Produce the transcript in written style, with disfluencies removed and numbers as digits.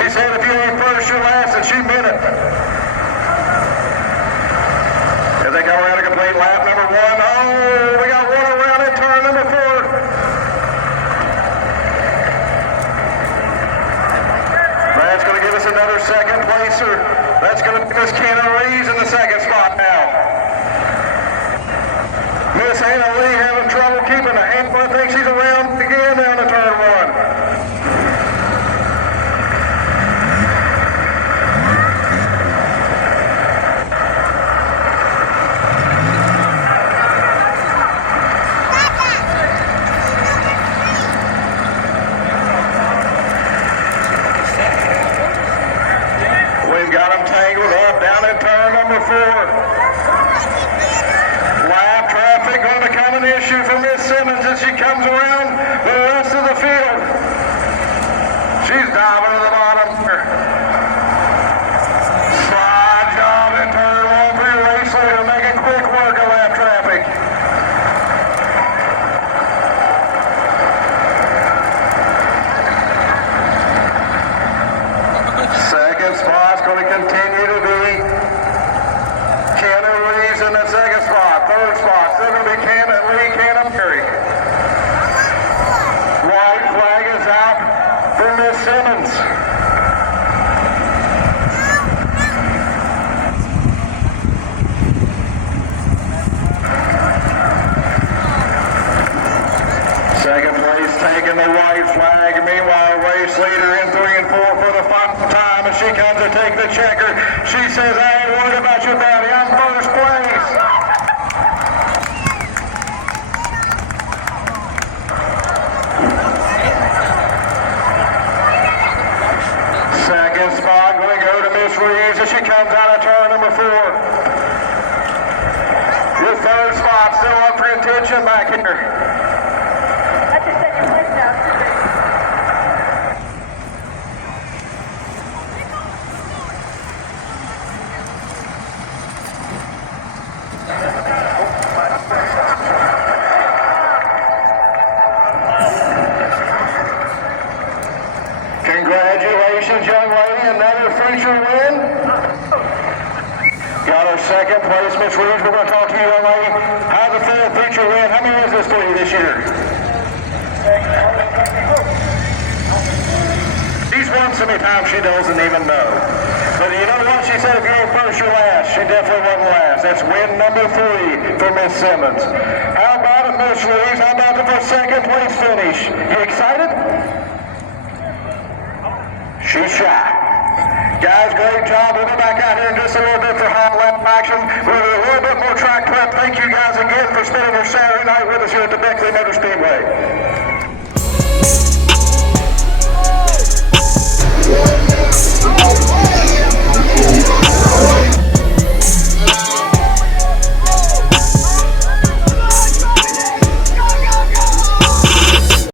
She said if you ain't first, you're last, and she meant it. As they go around a complete lap number 1. Oh, we got one around in turn number 4. That's going to give us another second placer. That's going to give us Kenna Reeves in the second spot now. Miss Hannah Lee having trouble keeping a handle. I think she's around again down to turn 1. Lap traffic going to become an issue for Miss Simmons as she comes around the rest of the field. She's diving to the bottom. Slide job in turn 1 for your race leader, making quick work of lap traffic. Second spot's going to continue to be Kenna Reeves in the second spot. Third spot, still going to be Kenna Lee, Kenna Perry. White flag is out for Miss Simmons. Second place taking the white flag. Meanwhile, race leader in 3 and 4 for the final time as she comes to take the checker. She says, I ain't worried about your body. I'm first place. Second spot going to go to Miss Reeves as she comes out of turn number 4. Your third spot still up for contention back here. That's your second place now. Congratulations, young lady, another feature win. Got our second place, Miss Reeves. We're going to talk to you, young lady. How's the feature win? How many is this for you this year? She's won so many times she doesn't even know. But you know what? She said if you ain't first, you're last. She definitely wasn't last. That's win number 3 for Miss Simmons. How about it, Miss Reeves? How about the second place finish? You excited? She's shy. Guys, great job. We'll be back out here in just a little bit for hot lap action. We'll do a little bit more track prep. Thank you guys again for spending your Saturday night with us here at the Beckley Motor Speedway.